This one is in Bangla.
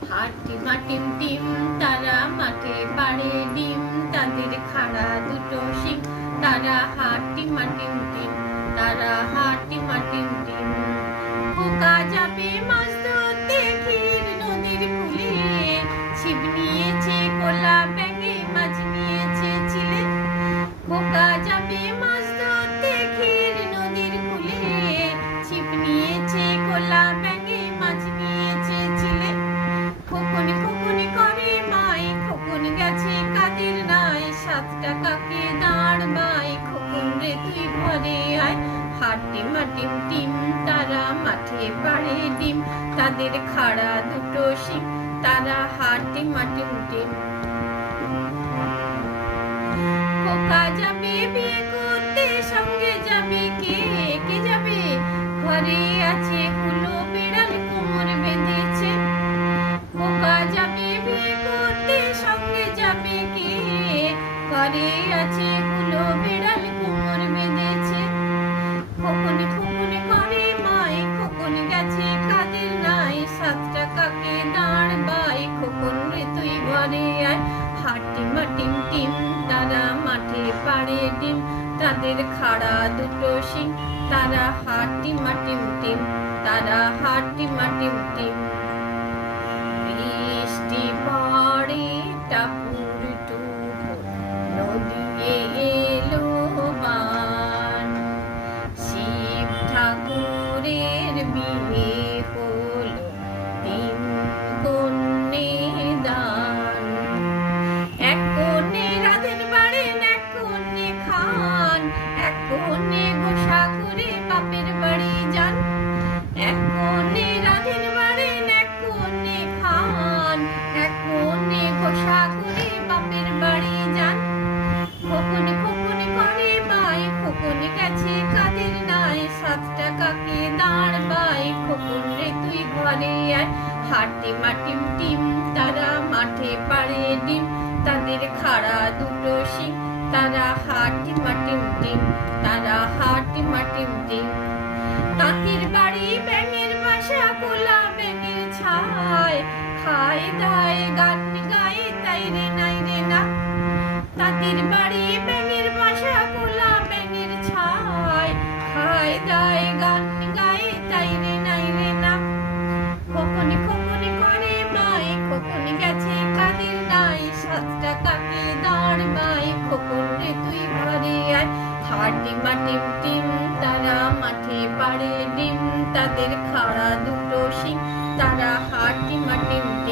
হাটিমা টিম টিম তারা মাঠে পাড়ে ডিম, তাদের খাড়া দুটো শিং। তারা হাটিমা টিম টিম, তারা হাটিমা টিম টিম। খোকা যাবে মাছ ধরতে ক্ষীর নদীর কূলে, ছিপ নিয়েছে কোলা ব্যাঙে, মাছ নিয়েছে চিলে। খোকা যাবে মাছ ধরতে ক্ষীর নদীর কূলে, ছিপ নিয়েছে কোলা ব্যাঙে, মাছ নিয়েছে চিলে। খোকন খোকন করে মাই, খোকন গেছে কাদের নাই, 7 টাকাকে দাঁড় বাই, খোকন রে তুই ঘরে আয়। হাটিমা টিম টিম তারা মাঠে পাড়ে ডিম, তাদের খাড়া দুটো শিং। তারা হাটিমা টিম টিম। খোকা যাবে বিয়ে করতে, সঙ্গে যাবে কে? কে যাবে? ঘরে আছে হুলো বিড়াল, কোমর বেঁধেছে। খোকা যাবে বিয়ে করতে, সঙ্গে যাবে কে? ঘরে আছে হুলো বিড়াল, কোমর বেঁধেছে। খোকন খোকন করে মাই, খোকন গেছে কাদের নাই, 7 টাকাকে দাঁড় বাই, খোকন রে তুই ঘরে আয়। হাটিমা টিম টিম তারা মাঠে পাড়ে ডিম, তাদের খাড়া দুটো শিং। তারা হাটিমা টিম টিম, তারা হাটিমা টিম টিম। বৃষ্টি পড়ে টাপুর টুপুর, নদী এলো বান। শিব ঠাকুরের বিয়ে হলো, 3 কন্যে দান। 1 কন্যে রাধের বাড়েন, 1 কন্যে খান, 1 কন্যে গোসা করে বাপের বাড়ি যান। 1 কন্যে রাধের বাড়েন, 1 কন্যে খান, 1 কন্যে গোসা করে বাপের বাড়ি যান। খোকন খোকন করে মাই, খোকন গেছে কাদের নাই, 7 টাকাকে দাঁড় বাই, খোকন রে তুই ঘরে আয়। হাটিমা টিম টিম তারা মাঠে পাড়ে ডিম, তাদের খাড়া দুটো শিং। তারা হাটিমা টিম টিম, তারা হাটিমা টিম টিম। কাকের বাড়ি ব্যাঙের বাসা, কোলা ব্যাঙের ছায়, খায় দায় গান গায় তাই রে নাই রে না। কাকের বাড়ি ব্যাঙের